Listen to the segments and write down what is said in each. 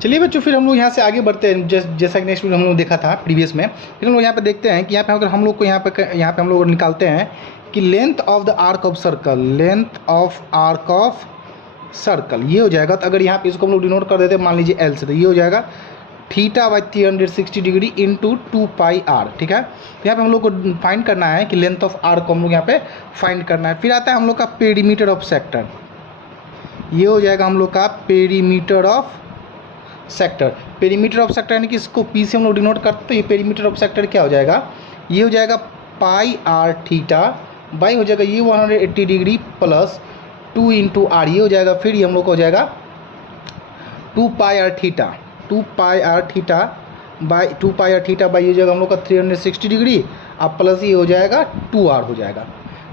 चलिए बच्चों, फिर हम लोग यहाँ से आगे बढ़ते हैं। जैसा कि नेक्स्ट वीडियो हम लोग देखा था प्रीवियस में, फिर हम लोग यहाँ पे देखते हैं कि यहाँ पे अगर हम लोग को यहाँ पे हम लोग निकालते हैं कि length of the arc of circle, length of arc of circle ये हो जाएगा। तो अगर यहाँ पे इसको हम लोग डिनोट कर देते हैं मान लीजिए एल से, तो ये हो जाएगा theta by 360 degree into 2πr। ठीक है, तो यहाँ पे हम लोग को फाइंड करना है कि लेंथ ऑफ आर्क को हम लोग यहाँ पे फाइंड करना है। फिर आता है हम लोग का पेरीमीटर ऑफ सेक्टर, ये हो जाएगा हम लोग का perimeter of sector. Perimeter of sector यानी कि इसको पी से हम लोग डिनोट करते, तो ये पेरीमीटर ऑफ सेक्टर क्या हो जाएगा, ये हो जाएगा पाई आर थीटा बाई हो जाएगा ये 180 डिग्री प्लस 2 इंटू आर, ये हो जाएगा। फिर ये हम लोग को हो जाएगा 2πr theta, 2πr theta by 2πr theta by ये हो जाएगा हम लोग का 360 डिग्री, अब प्लस ये हो जाएगा 2r हो जाएगा।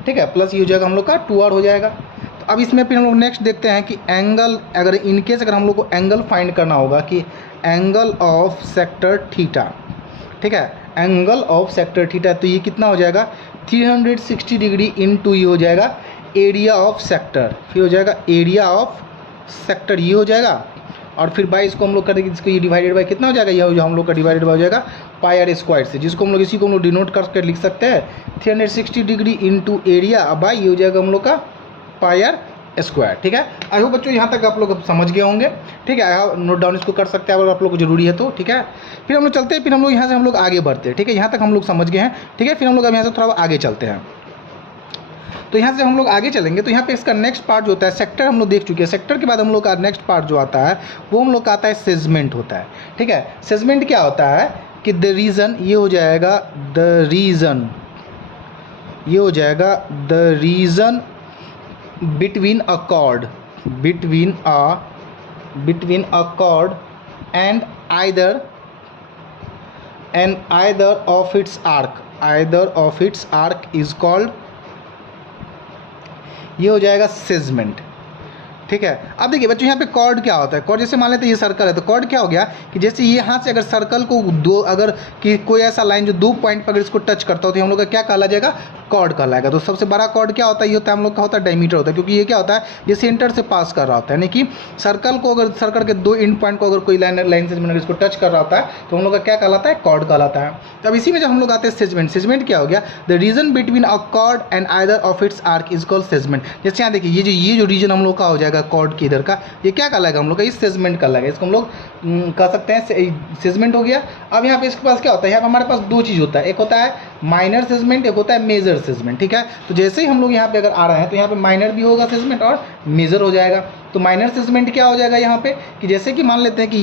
ठीक है, प्लस ये हो जाएगा हम लोग का 2r हो जाएगा। तो अब इसमें फिर हम लोग नेक्स्ट देखते हैं कि एंगल, अगर इनकेस अगर हम लोग को एंगल फाइंड करना होगा कि एंगल ऑफ सेक्टर थीटा, ठीक है, एंगल ऑफ सेक्टर थीटा, तो ये कितना हो जाएगा 360 डिग्री इंटू ये हो जाएगा एरिया ऑफ सेक्टर, फिर हो जाएगा एरिया ऑफ सेक्टर ये हो जाएगा, और फिर बाई इसको हम लोग करेंगे जिसको ये डिवाइडेड बाई कितना हो जाएगा, ये जो हम लोग का डिवाइडेड बाई हो जाएगा पाई आर स्क्वायर से, जिसको हम लोग इसी को हम लोग डिनोट करके लिख सकते हैं 360 डिग्री इंटू एरिया बाई ये हो जाएगा हम लोग का पाई आर स्क्वायर। ठीक है, आई होप बच्चों यहाँ तक आप लोग समझ गए होंगे। ठीक है, आई नोट डाउन इसको कर सकते हैं अगर आप लोग को जरूरी है तो। ठीक है, फिर हम लोग चलते हैं, फिर हम लोग यहाँ से हम लोग आगे बढ़ते हैं। ठीक है, यहाँ तक हम लोग समझ गए हैं। ठीक है, फिर हम लोग अब यहाँ से थोड़ा आगे चलते हैं। तो यहाँ से हम लोग आगे चलेंगे तो यहाँ पे इसका नेक्स्ट पार्ट जो होता है, सेक्टर हम लोग देख चुके हैं। सेक्टर के बाद हम लोग का नेक्स्ट पार्ट जो आता है वो हम लोग का आता है सेगमेंट होता है। ठीक है, सेगमेंट क्या होता है कि द रीजन, ये हो जाएगा द रीजन, ये हो जाएगा the region between a cord, between a cord and either of its arc, either of its arc is called, ये हो जाएगा सेगमेंट। ठीक है, अब देखिए बच्चों यहाँ पे कॉर्ड क्या होता है। कॉर्ड जैसे मान लेते हैं ये सर्कल है, तो कॉर्ड क्या हो गया कि जैसे यहाँ से अगर सर्कल को दो, अगर कि कोई ऐसा लाइन जो 2 पॉइंट पर अगर इसको टच करता हो तो हम लोग का क्या कहला जाएगा, कॉर्ड कहलाएगा। तो सबसे बड़ा कॉर्ड क्या होता है, ये होता है हम लोग का होता है डायमीटर होता है, क्योंकि ये क्या होता है, ये सेंटर से पास कर रहा होता है, यानी कि सर्कल को अगर सर्कल के 2 एंड पॉइंट को अगर कोई लाइन से इसको टच कर रहा होता है तो हम लोग का क्या कहलाता है, कॉर्ड कहलाता है। तो अब इसी में जब हम लोग आते हैं सेगमेंट, सेगमेंट क्या हो गया, the region between a cord and either of its arc is called segment. जैसे यहाँ देखिए ये जो रीजन हम लोग का हो जाएगा कॉर्ड के इधर का, ये क्या कहलाएगा हम लोग का, इस सेगमेंट कहलाएगा। इसको हम लोग कह सकते हैं सेगमेंट हो गया। अब यहाँ पे इसके पास क्या होता है, यहाँ पे हमारे पास 2 चीज़ होता है, एक होता है माइनर सेगमेंट, एक होता है मेजर सेगमेंट। ठीक है, तो जैसे ही हम लोग यहाँ पे अगर आ रहे हैं तो यहाँ पे माइनर भी होगा सेगमेंट और मेजर हो जाएगा। तो माइनर सेगमेंट क्या हो जाएगा यहाँ पे कि जैसे कि मान लेते हैं कि